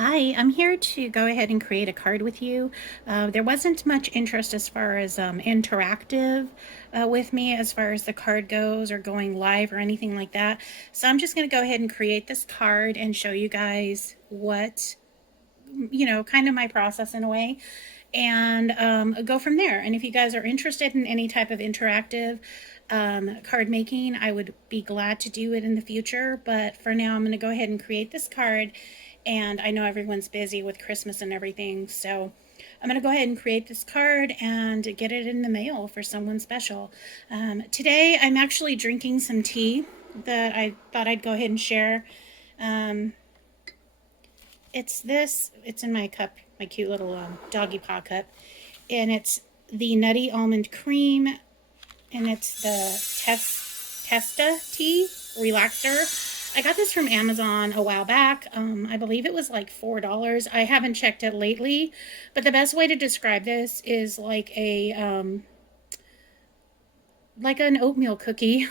Hi, I'm here to go ahead and create a card with you. There wasn't much interest as far as interactive with me as far as the card goes or going live or anything like that. So I'm just going to go ahead and create this card and show you guys what, kind of my process in a way and go from there. And if you guys are interested in any type of interactive card making, I would be glad to do it in the future. But for now, I'm going to go ahead and create this card. And I know everyone's busy with Christmas and everything. So I'm going to go ahead and create this card and get it in the mail for someone special. Today, I'm actually drinking some tea that I thought I'd go ahead and share. Um, it's in my cup, my cute little doggy paw cup, and it's the nutty almond cream, and it's the Tiesta tea relaxer. I got this from Amazon a while back. I believe it was like $4. I haven't checked it lately, but the best way to describe this is like an oatmeal cookie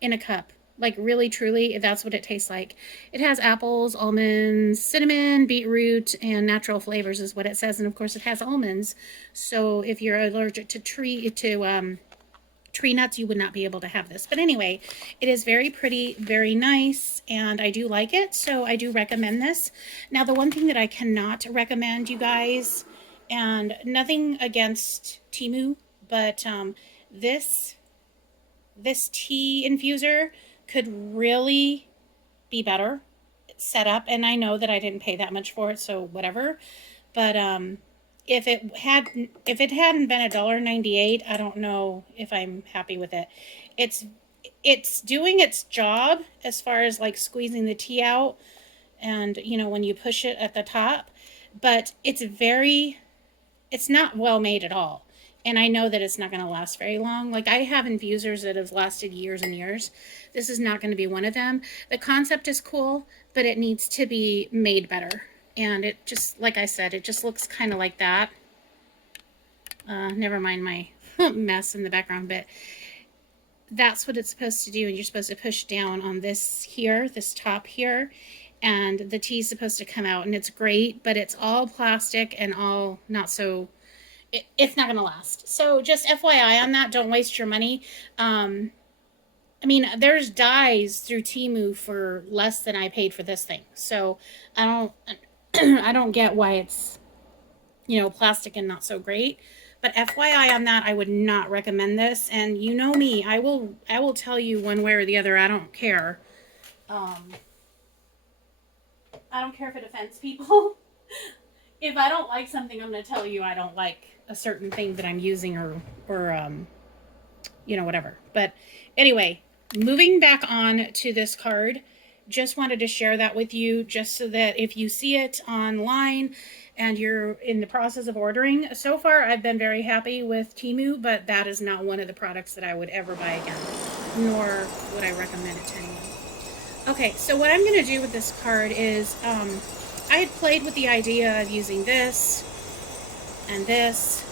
in a cup. Like really, truly, that's what it tastes like. It has apples, almonds, cinnamon, beetroot, and natural flavors is what it says. And of course, it has almonds. So if you're allergic to tree nuts, you would not be able to have this. But anyway, it is very pretty, very nice, and I do like it. So I do recommend this. Now, the one thing that I cannot recommend, you guys, and nothing against Timu, but this this tea infuser could really be better set up. And I know that I didn't pay that much for it, so whatever. But if it hadn't been $1.98, I don't know if I'm happy with it. It's it's doing its job as far as like squeezing the tea out, and when you push it at the top, but it's not well made at all. And I know that it's not going to last very long. Like, I have infusers that have lasted years and years. This is not going to be one of them. The concept is cool, but it needs to be made better. And it just, like I said, it just looks kind of like that. Never mind my mess in the background, but that's what it's supposed to do. And you're supposed to push down on this here, this top here, and the tea is supposed to come out. And it's great, but it's all plastic and all not so it's not going to last. So just FYI on that, don't waste your money. I mean, there's dyes through Timu for less than I paid for this thing. So I don't, I don't get why it's plastic and not so great. But FYI on that, I would not recommend this. And you know me, I will tell you one way or the other. I don't care. Um, I don't care if it offends people. If I don't like something, I'm going to tell you I don't like a certain thing that I'm using or whatever. But anyway, moving back on to this card, just wanted to share that with you just so that if you see it online and you're in the process of ordering, so far I've been very happy with Timu, but that is not one of the products that I would ever buy again, nor would I recommend it to anyone. Okay, so what I'm going to do with this card is I had played with the idea of using this and this.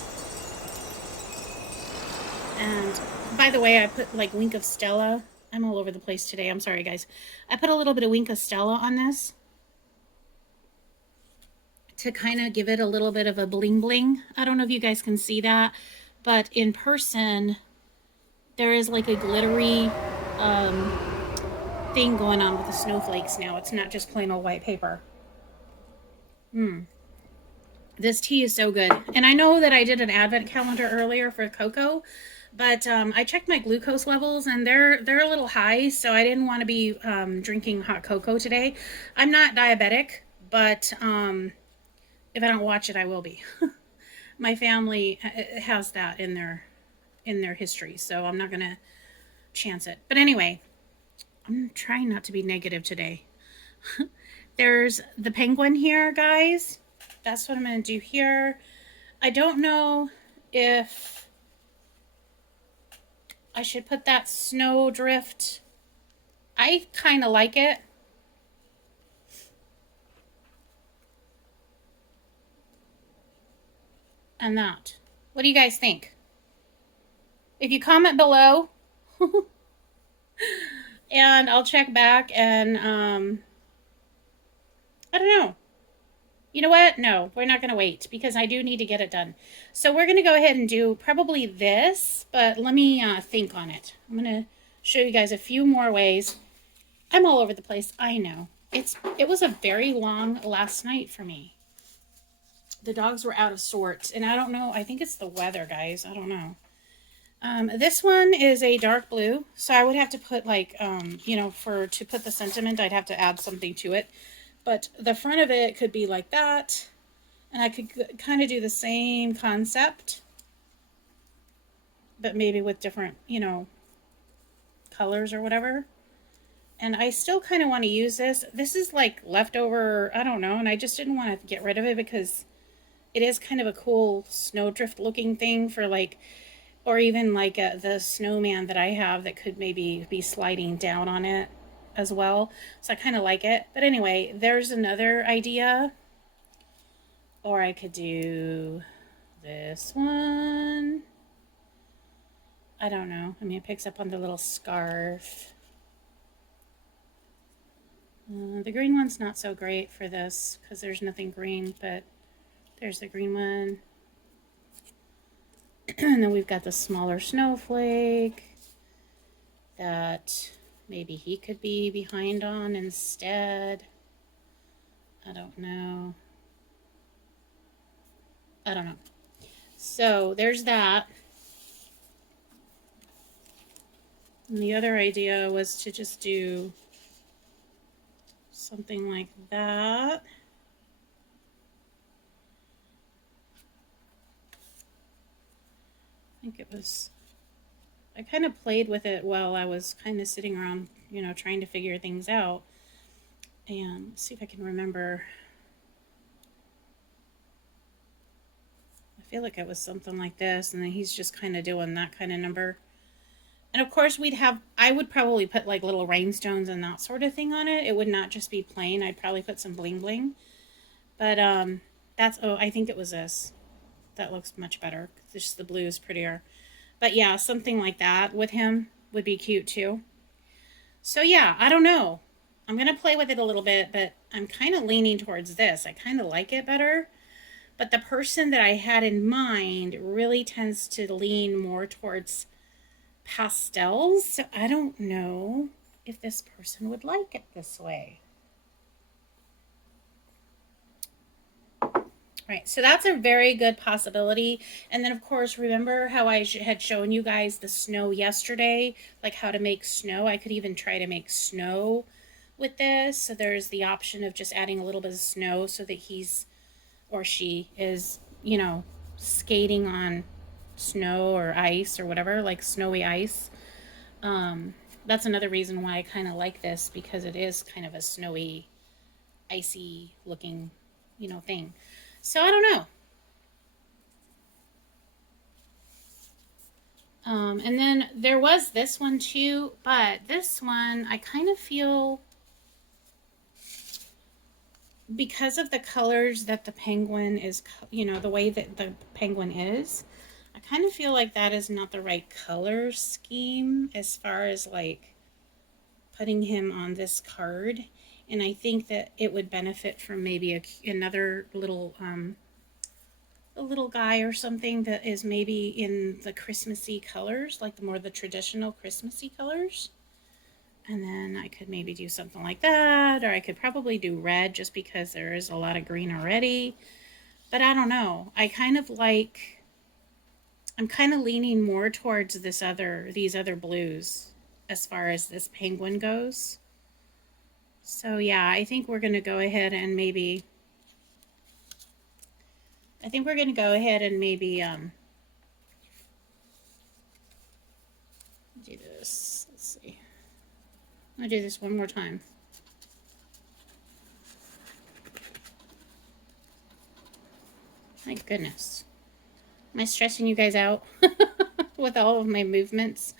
And by the way, I put like Wink of Stella. I'm all over the place today. I'm sorry, guys. I put a little bit of Wink of Stella on this to kind of give it a little bit of a bling bling. I don't know if you guys can see that, but in person, there is like a glittery thing going on with the snowflakes now. It's not just plain old white paper. This tea is so good. And I know that I did an advent calendar earlier for cocoa, but I checked my glucose levels and they're a little high, so I didn't want to be drinking hot cocoa today. I'm not diabetic, but if I don't watch it, I will be. My family has that in their history, so I'm not gonna chance it. But anyway, I'm trying not to be negative today. There's the penguin here, guys. That's what I'm going to do here. I don't know if I should put that snow drift. I kind of like it. And that. What do you guys think? If you comment below, and I'll check back and I don't know. You know what? No, we're not going to wait because I do need to get it done. So we're going to go ahead and do probably this, but let me think on it. I'm going to show you guys a few more ways. I'm all over the place. I know. It was a very long last night for me. The dogs were out of sorts, and I don't know. I think it's the weather, guys. I don't know. This one is a dark blue, so I would have to put like, you know, to put the sentiment, I'd have to add something to it. But the front of it could be like that, and I could kind of do the same concept, but maybe with different, you know, colors or whatever. And I still kind of want to use this. This is like leftover, I don't know, and I just didn't want to get rid of it because it is kind of a cool snowdrift looking thing for like, or even like the snowman that I have that could maybe be sliding down on it as well. So I kind of like it. But anyway, there's another idea. Or I could do this one. I don't know. I mean, it picks up on the little scarf. The green one's not so great for this because there's nothing green, but there's the green one. And then we've got the smaller snowflake that maybe he could be behind on instead. I don't know. I don't know. So there's that. And the other idea was to just do something like that. I think it was, I kind of played with it while I was kind of sitting around, you know, trying to figure things out. And see if I can remember. I feel like it was something like this, and then he's just kind of doing that kind of number. And of course I would probably put like little rhinestones and that sort of thing on it. It would not just be plain. I'd probably put some bling bling. But I think it was this. That looks much better. Just the blue is prettier. But yeah, something like that with him would be cute too. So yeah, I don't know. I'm going to play with it a little bit, but I'm kind of leaning towards this. I kind of like it better. But the person that I had in mind really tends to lean more towards pastels. So I don't know if this person would like it this way. Right, so that's a very good possibility. And then, of course, remember how I had shown you guys the snow yesterday, like how to make snow? I could even try to make snow with this. So there's the option of just adding a little bit of snow so that he's or she is, you know, skating on snow or ice or whatever, like snowy ice. That's another reason why I kind of like this, because it is kind of a snowy, icy looking, you know, thing. So I don't know. And then there was this one too, but this one I kind of feel, because of the colors that the penguin is, you know, the way that the penguin is, I kind of feel like that is not the right color scheme as far as like putting him on this card. And I think that it would benefit from maybe another little a little guy or something that is maybe in the Christmassy colors, like the traditional Christmassy colors. And then I could maybe do something like that, or I could probably do red just because there is a lot of green already. But I don't know. I'm kind of leaning more towards these other blues as far as this penguin goes. So yeah, I think we're going to go ahead and maybe do this. Let's see. I'm going to do this one more time. My goodness. Am I stressing you guys out with all of my movements?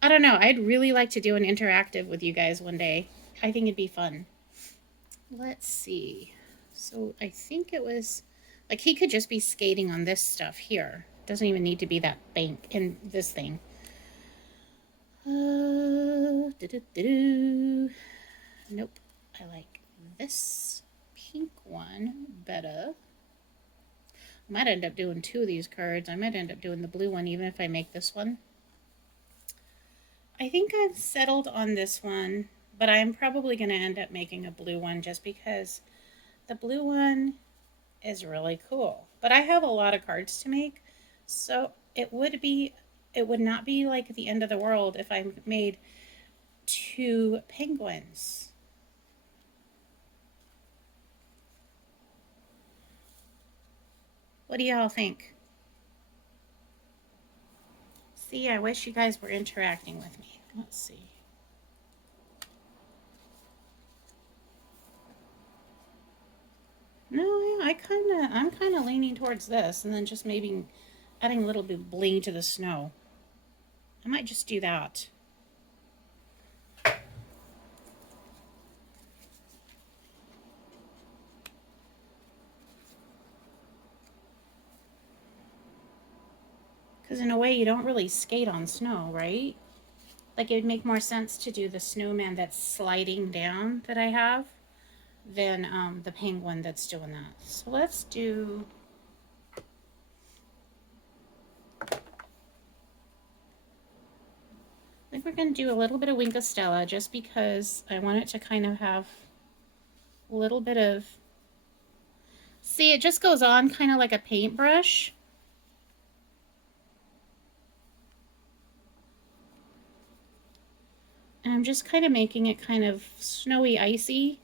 I don't know. I'd really like to do an interactive with you guys one day. I think it'd be fun. Let's see. So I think it was, like, he could just be skating on this stuff here. Doesn't even need to be that bank in this thing. Nope. I like this pink one better. I might end up doing 2 of these cards. I might end up doing the blue one even if I make this one. I think I've settled on this one, but I'm probably going to end up making a blue one just because the blue one is really cool. But I have a lot of cards to make, so it would not be like the end of the world if I made 2 penguins. What do y'all think? See, I wish you guys were interacting with me. Let's see. No, I'm kind of leaning towards this, and then just maybe adding a little bit of bling to the snow. I might just do that. Because in a way, you don't really skate on snow, right? Like, it would make more sense to do the snowman that's sliding down that I have than the penguin that's doing that. So let's do... I think we're going to do a little bit of Wink Stella just because I want it to kind of have a little bit of... See, it just goes on kind of like a paintbrush. And I'm just kind of making it kind of snowy, icy.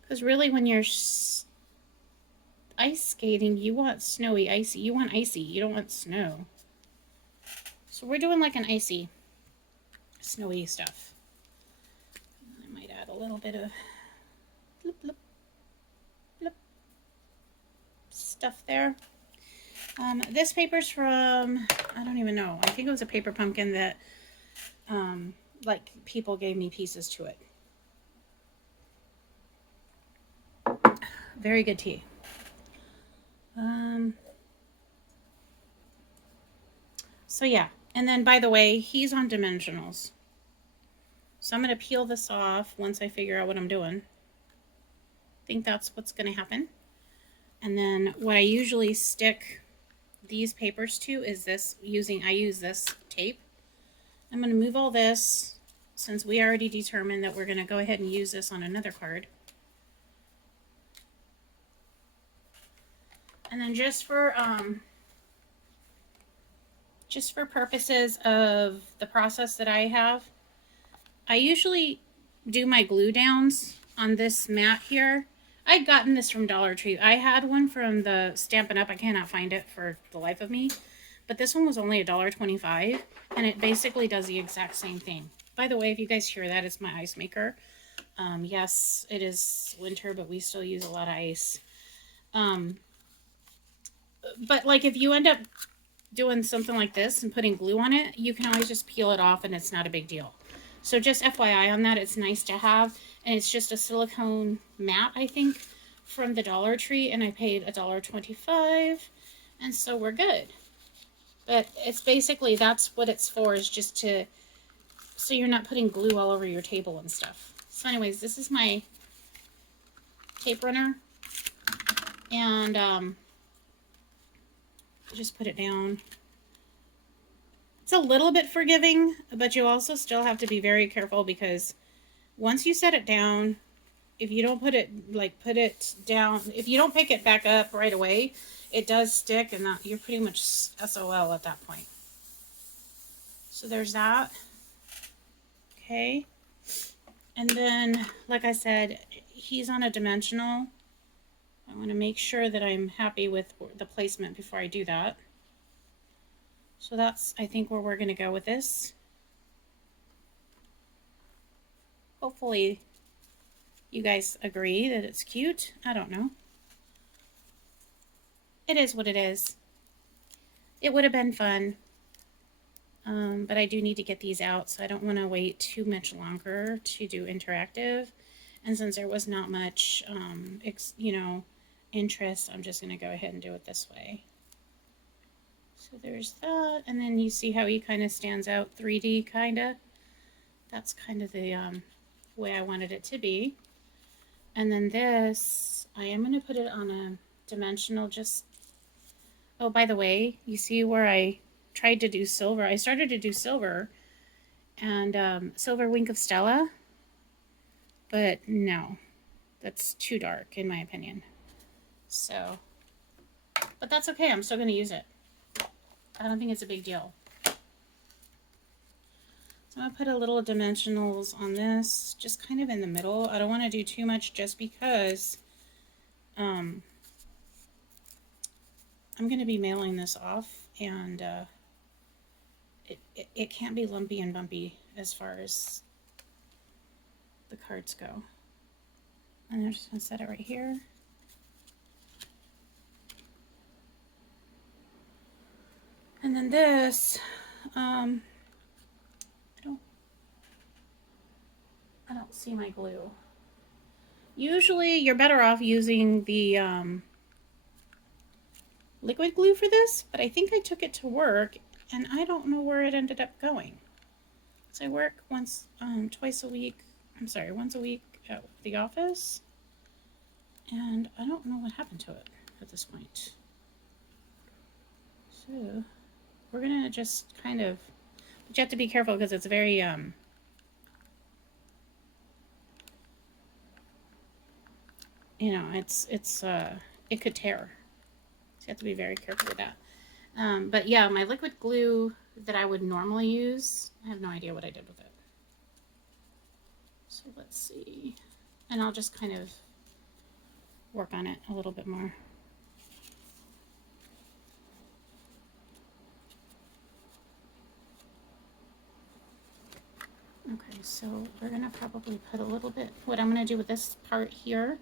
Because really when you're ice skating, you want snowy, icy. You want icy. You don't want snow. So we're doing like an icy, snowy stuff. I might add a little bit of blip, blip, blip stuff there. This paper's from, I don't even know. I think it was a paper pumpkin that like people gave me pieces to it. Very good tea. So yeah, and then by the way, he's on dimensionals. So I'm going to peel this off once I figure out what I'm doing. I think that's what's going to happen. And then what I usually stick these papers to is this, I use this tape. I'm going to move all this since we already determined that we're going to go ahead and use this on another card. And then just for purposes of the process that I have, I usually do my glue downs on this mat here. I'd gotten this from Dollar Tree. I had one from the Stampin' Up. I cannot find it for the life of me. But this one was only $1.25, and it basically does the exact same thing. By the way, if you guys hear that, it's my ice maker. Yes, it is winter, but we still use a lot of ice. But like if you end up doing something like this and putting glue on it, you can always just peel it off and it's not a big deal. So just FYI on that, it's nice to have. And it's just a silicone mat, I think, from the Dollar Tree, and I paid $1.25, and so we're good. But it's basically, that's what it's for, is just to, so you're not putting glue all over your table and stuff. So anyways, this is my tape runner, and just put it down. It's a little bit forgiving, but you also still have to be very careful because once you set it down, if you don't put it down, if you don't pick it back up right away, it does stick, and you're pretty much SOL at that point. So there's that. Okay. And then, like I said, he's on a dimensional. I want to make sure that I'm happy with the placement before I do that. So that's, I think, where we're going to go with this. Hopefully you guys agree that it's cute. I don't know. It is what it is. It would have been fun. But I do need to get these out, so I don't want to wait too much longer to do interactive. And since there was not much, interest, I'm just going to go ahead and do it this way. So there's that, and then you see how he kind of stands out 3D, kind of. That's kind of the the way I wanted it to be. And then this, I am going to put it on a dimensional just, oh, by the way, you see where I tried to do silver? I started to do silver and Silver Wink of Stella, but no, that's too dark in my opinion. So, but that's okay. I'm still going to use it. I don't think it's a big deal. So I'm going to put a little dimensionals on this, just kind of in the middle. I don't want to do too much just because I'm going to be mailing this off, and it can't be lumpy and bumpy as far as the cards go. And I'm just going to set it right here. And then this, I don't see my glue. Usually you're better off using the liquid glue for this, but I think I took it to work and I don't know where it ended up going. So I work once a week at the office, and I don't know what happened to it at this point. So we're gonna just kind of, but you have to be careful because it's very you know, it could tear. So you have to be very careful with that. But yeah, my liquid glue that I would normally use, I have no idea what I did with it. So let's see. And I'll just kind of work on it a little bit more. Okay, so we're gonna probably put a little bit, what I'm gonna do with this part here,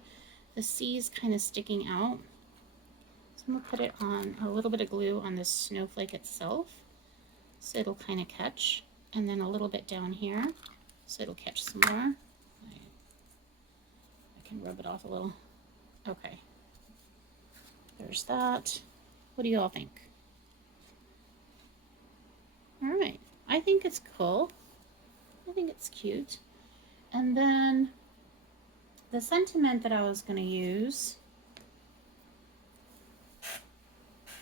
the C is kind of sticking out. So I'm gonna put it on a little bit of glue on this snowflake itself, so it'll kind of catch, and then a little bit down here, so it'll catch some more. I can rub it off a little. Okay, there's that. What do you all think? All right, I think it's cool. I think it's cute. And then the sentiment that I was going to use,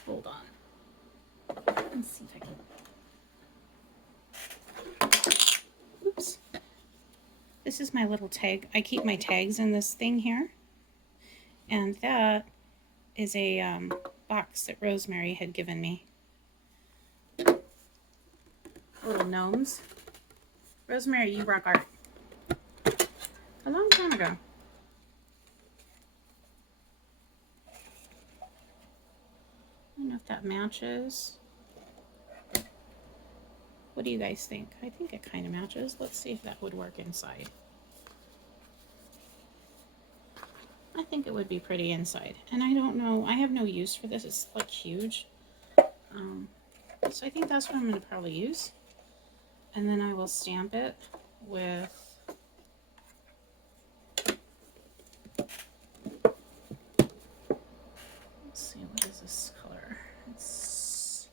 hold on, let's see if I can, oops. This is my little tag. I keep my tags in this thing here. And that is a box that Rosemary had given me. Little gnomes. Rosemary, you rock art. A long time ago. I don't know if that matches. What do you guys think? I think it kind of matches. Let's see if that would work inside. I think it would be pretty inside. And I don't know, I have no use for this. It's like huge. So I think that's what I'm going to probably use. And then I will stamp it with let's see, what is this color? It's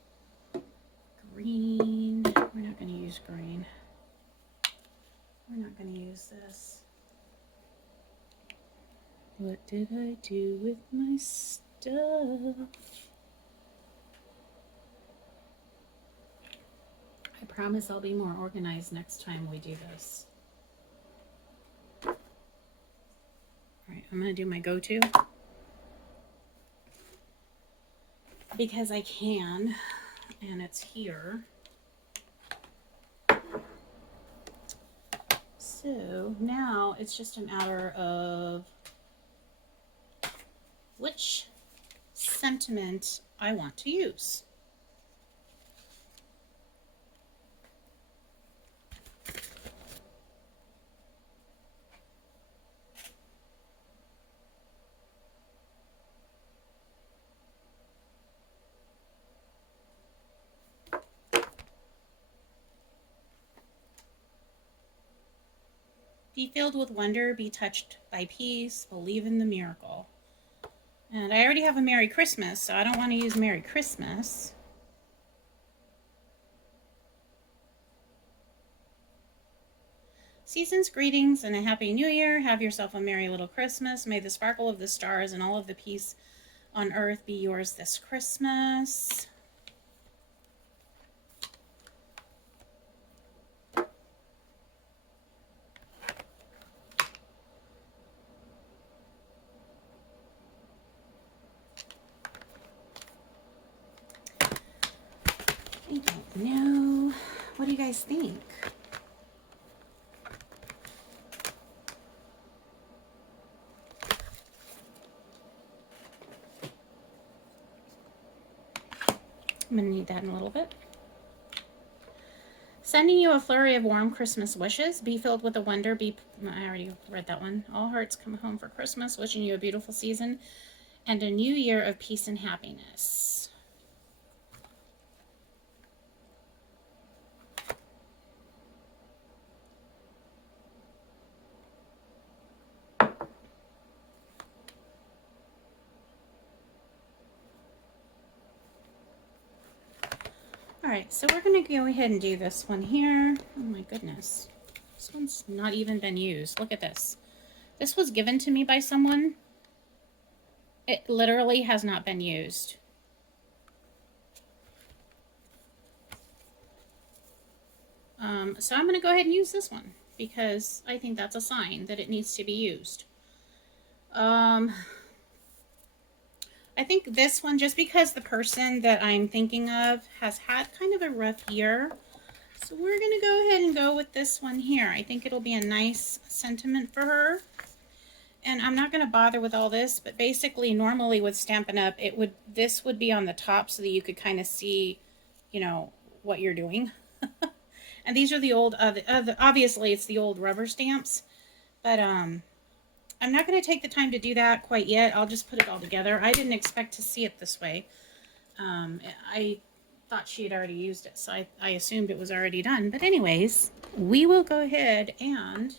green. We're not going to use green. We're not going to use this. What did I do with my stuff? I promise I'll be more organized next time we do this. All right, I'm going to do my go-to because I can, and it's here. So now it's just a matter of which sentiment I want to use. Be filled with wonder, be touched by peace, believe in the miracle. And I already have a Merry Christmas, so I don't want to use Merry Christmas. Season's greetings and a happy new year. Have yourself a merry little Christmas. May the sparkle of the stars and all of the peace on earth be yours this Christmas. I don't know. What do you guys think? I'm going to need that in a little bit. Sending you a flurry of warm Christmas wishes. Be filled with a wonder. I already read that one. All hearts come home for Christmas. Wishing you a beautiful season and a new year of peace and happiness. All right, so we're going to go ahead and do this one here. Oh my goodness. This one's not even been used. Look at this. This was given to me by someone. It literally has not been used. So I'm going to go ahead and use this one because I think that's a sign that it needs to be used. I think this one, just because the person that I'm thinking of has had kind of a rough year, so we're going to go ahead and go with this one here. I think it'll be a nice sentiment for her. And I'm not going to bother with all this, but basically normally with Stampin' Up, this would be on the top so that you could kind of see, you know, what you're doing. And these are the old, obviously it's the old rubber stamps, but I'm not going to take the time to do that quite yet. I'll just put it all together. I didn't expect to see it this way. I thought she had already used it, so I assumed it was already done. But anyways, we will go ahead and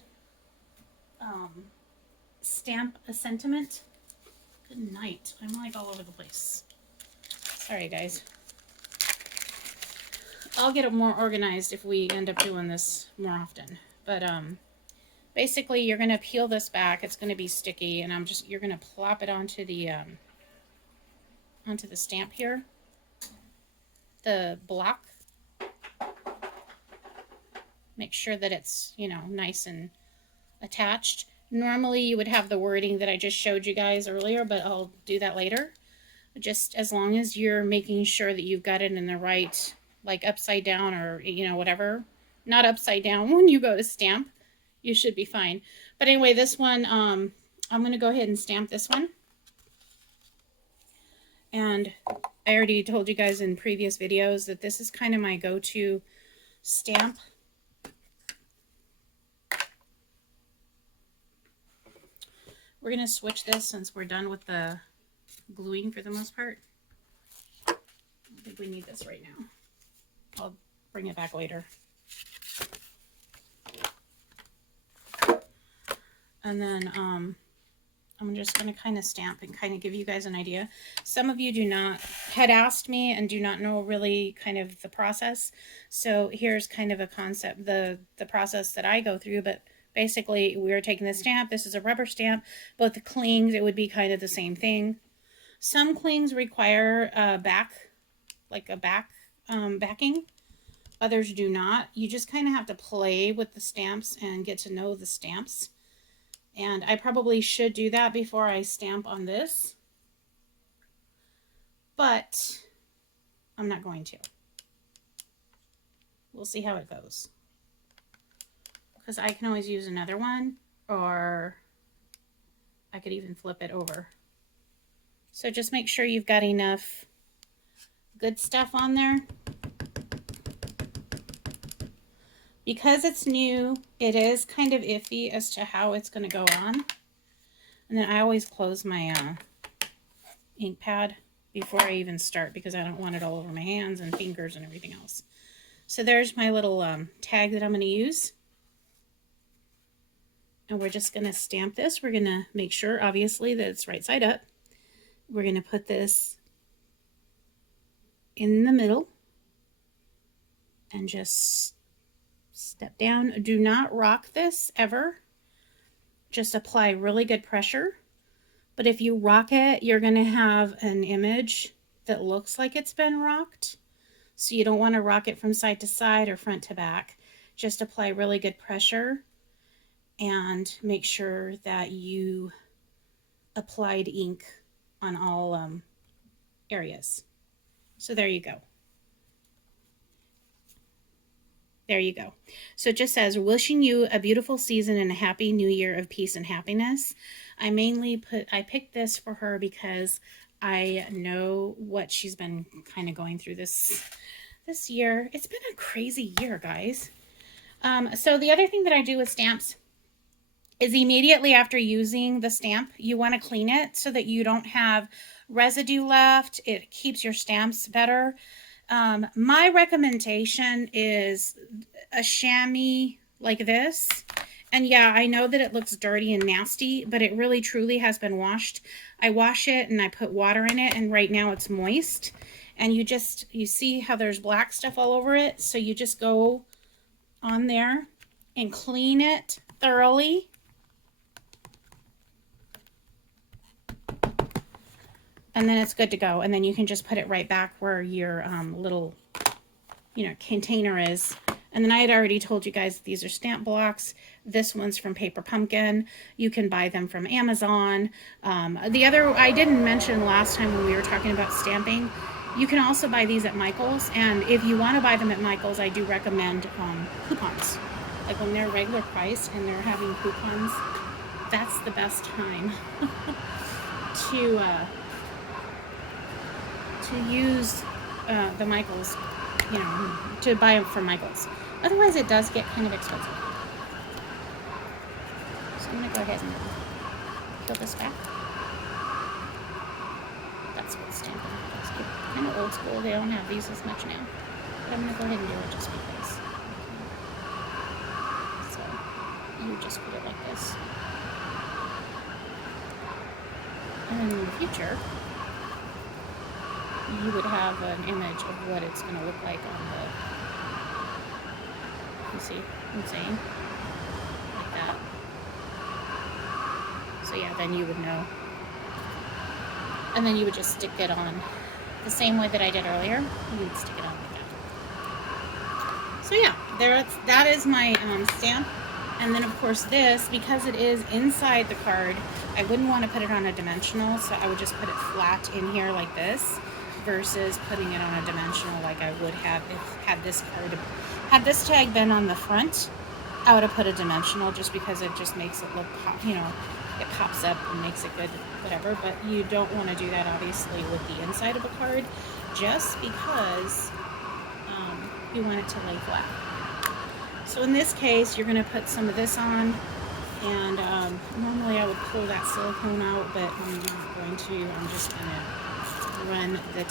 stamp a sentiment. Good night. I'm like all over the place. Sorry, guys. I'll get it more organized if we end up doing this more often. But basically, you're going to peel this back. It's going to be sticky, and you're going to plop it onto the stamp here. The block. Make sure that it's, you know, nice and attached. Normally, you would have the wording that I just showed you guys earlier, but I'll do that later. Just as long as you're making sure that you've got it in the right, like upside down or, you know, whatever. Not upside down when you go to stamp. You should be fine. But anyway, this one, I'm going to go ahead and stamp this one. And I already told you guys in previous videos that this is kind of my go-to stamp. We're going to switch this since we're done with the gluing for the most part. I don't think we need this right now. I'll bring it back later. And then I'm just going to kind of stamp and kind of give you guys an idea. Some of you had asked me and do not know really kind of the process. So here's kind of a concept, the process that I go through. But basically, we're taking the stamp. This is a rubber stamp. Both the clings, it would be kind of the same thing. Some clings require backing. Others do not. You just kind of have to play with the stamps and get to know the stamps. And I probably should do that before I stamp on this. But I'm not going to. We'll see how it goes. Because I can always use another one, or I could even flip it over. So just make sure you've got enough good stuff on there. Because it's new, it is kind of iffy as to how it's going to go on. And then I always close my ink pad before I even start because I don't want it all over my hands and fingers and everything else. So there's my little tag that I'm going to use. And we're just going to stamp this. We're going to make sure, obviously, that it's right side up. We're going to put this in the middle and just Step down. Do not rock this ever. Just apply really good pressure. But if you rock it, you're going to have an image that looks like it's been rocked. So you don't want to rock it from side to side or front to back. Just apply really good pressure and make sure that you applied ink on all areas. So there you go. There you go. So it just says, wishing you a beautiful season and a happy new year of peace and happiness. I picked this for her because I know what she's been kind of going through this year. It's been a crazy year, guys. So the other thing that I do with stamps is immediately after using the stamp, you want to clean it so that you don't have residue left. It keeps your stamps better. My recommendation is a chamois like this. And yeah, I know that it looks dirty and nasty, but it really truly has been washed. I wash it and I put water in it, and right now it's moist. And you see how there's black stuff all over it. So you just go on there and clean it thoroughly. And then it's good to go. And then you can just put it right back where your little, container is. And then I had already told you guys these are stamp blocks. This one's from Paper Pumpkin. You can buy them from Amazon. I didn't mention last time when we were talking about stamping, you can also buy these at Michael's. And if you want to buy them at Michael's, I do recommend coupons. Like when they're regular price and they're having coupons, that's the best time to use the Michael's, to buy them from Michael's. Otherwise, it does get kind of expensive. So I'm going to go ahead and peel this back. That's what stamping is. Kind of old school. They don't have these as much now. But I'm going to go ahead and do it just because. So you just put it like this. And then in the future, you would have an image of what it's going to look like on the, you see what I'm saying? Like that. So yeah, then you would know. And then you would just stick it on the same way that I did earlier. You would stick it on like that. So yeah, that is my stamp. And then of course this, because it is inside the card, I wouldn't want to put it on a dimensional, so I would just put it flat in here like this, versus putting it on a dimensional like I would have had this tag been on the front. I would have put a dimensional just because it just makes it look, it pops up and makes it good, whatever. But you don't want to do that obviously with the inside of a card, just because you want it to lay flat. So in this case, you're going to put some of this on, and normally I would pull that silicone out, but I'm not going to. I'm just going to run the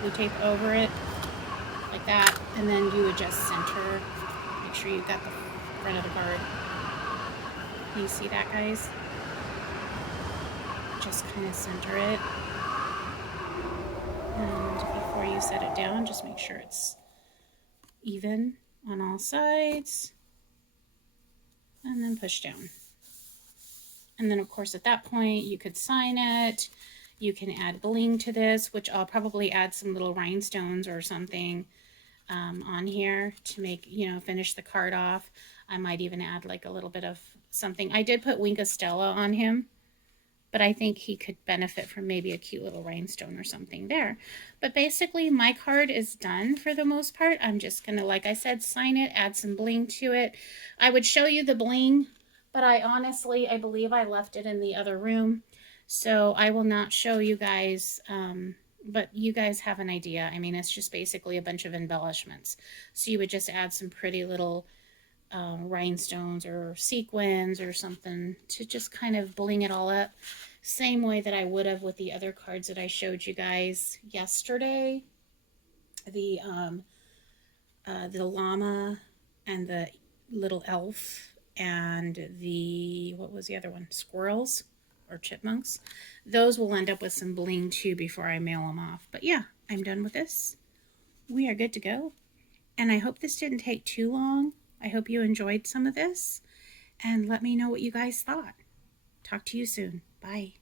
blue tape over it like that, and then you would just center. Make sure you've got the front of the card. You see that, guys? Just kind of center it, and before you set it down, just make sure it's even on all sides, and then push down. And then of course at that point you could sign it. You can add bling to this, which I'll probably add some little rhinestones or something on here to make, finish the card off. I might even add like a little bit of something. I did put Wink of Stella on him, but I think he could benefit from maybe a cute little rhinestone or something there. But basically my card is done for the most part. I'm just gonna, like I said, sign it, add some bling to it. I would show you the bling, but I believe I left it in the other room. So I will not show you guys, but you guys have an idea. I mean, it's just basically a bunch of embellishments. So you would just add some pretty little rhinestones or sequins or something to just kind of bling it all up. Same way that I would have with the other cards that I showed you guys yesterday. The llama and the little elf and the, what was the other one? Squirrels or chipmunks. Those will end up with some bling too before I mail them off. But yeah, I'm done with this. We are good to go. And I hope this didn't take too long. I hope you enjoyed some of this, and let me know what you guys thought. Talk to you soon. Bye.